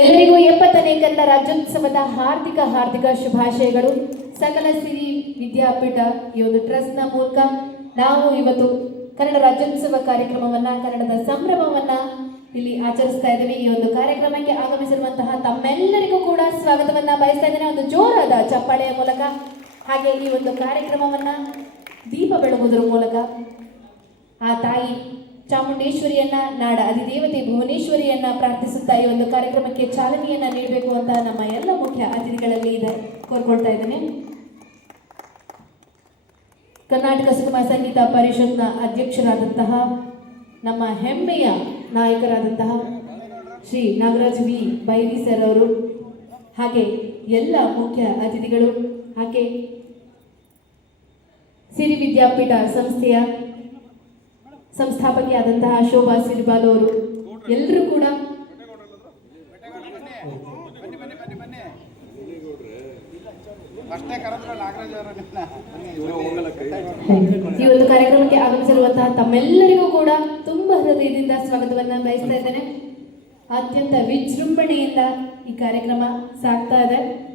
ಎಲ್ಲರಿಗೂ 70ನೇ ಕನ್ನಡ ರಾಜ್ಯೋತ್ಸವದ ಹಾರ್ದಿಕ ಶುಭಾಶಯಗಳು. ಸಕಲ ಸಿರಿ ವಿದ್ಯಾಪೀಠ ಈ ಒಂದು ಟ್ರಸ್ಟ್ನ ಮೂಲಕ ನಾವು ಇವತ್ತು ಕನ್ನಡ ರಾಜ್ಯೋತ್ಸವ ಕಾರ್ಯಕ್ರಮವನ್ನ, ಕನ್ನಡದ ಸಂಭ್ರಮವನ್ನ ಇಲ್ಲಿ ಆಚರಿಸ್ತಾ ಇದ್ದೀವಿ. ಈ ಒಂದು ಕಾರ್ಯಕ್ರಮಕ್ಕೆ ಆಗಮಿಸಿರುವಂತಹ ತಮ್ಮೆಲ್ಲರಿಗೂ ಕೂಡ ಸ್ವಾಗತವನ್ನ ಬಯಸ್ತಾ ಇದ್ದೇನೆ ಒಂದು ಜೋರಾದ ಚಪ್ಪಾಳೆಯ ಮೂಲಕ. ಹಾಗೆ ಈ ಒಂದು ಕಾರ್ಯಕ್ರಮವನ್ನ ದೀಪ ಬೆಳಗುವುದರ ಮೂಲಕ ಆ ತಾಯಿ ಚಾಮುಂಡೇಶ್ವರಿಯನ್ನ, ನಾಡ ಅಧಿದೇವತೆ ಭುವನೇಶ್ವರಿಯನ್ನ ಪ್ರಾರ್ಥಿಸುತ್ತಾ ಈ ಒಂದು ಕಾರ್ಯಕ್ರಮಕ್ಕೆ ಚಾಲನೆಯನ್ನ ನೀಡಬೇಕು ಅಂತ ನಮ್ಮ ಎಲ್ಲ ಮುಖ್ಯ ಅತಿಥಿಗಳಲ್ಲಿ ಕೋರ್ಕೊಳ್ತಾ ಇದ್ದೇನೆ. ಕರ್ನಾಟಕ ಸುಗಮ ಸಂಗೀತ ಪರಿಷತ್ನ ಅಧ್ಯಕ್ಷರಾದಂತಹ ನಮ್ಮ ಹೆಮ್ಮೆಯ ನಾಯಕರಾದಂತಹ ಶ್ರೀ ನಾಗರಾಜ್ ವಿ ಬೈರಿ ಸರ್ ಅವರು, ಹಾಗೆ ಎಲ್ಲ ಮುಖ್ಯ ಅತಿಥಿಗಳು, ಹಾಗೆ ಸಿರಿ ವಿದ್ಯಾಪೀಠ ಸಂಸ್ಥೆಯ ಸಂಸ್ಥಾಪಕಿಯಾದಂತಹ ಶೋಭಾ ಸಿರಿಬಾಲು ಅವರು, ಎಲ್ಲರೂ ಕೂಡ ಈ ಒಂದು ಕಾರ್ಯಕ್ರಮಕ್ಕೆ ಆಗಮಿಸಿರುವಂತಹ ತಮ್ಮೆಲ್ಲರಿಗೂ ಕೂಡ ತುಂಬಾ ಹೃದಯದಿಂದ ಸ್ವಾಗತವನ್ನ ಬಯಸ್ತಾ ಇದ್ದೇನೆ. ಅತ್ಯಂತ ವಿಜೃಂಭಣೆಯಿಂದ ಈ ಕಾರ್ಯಕ್ರಮ ಸಾಗ್ತಾ ಇದೆ.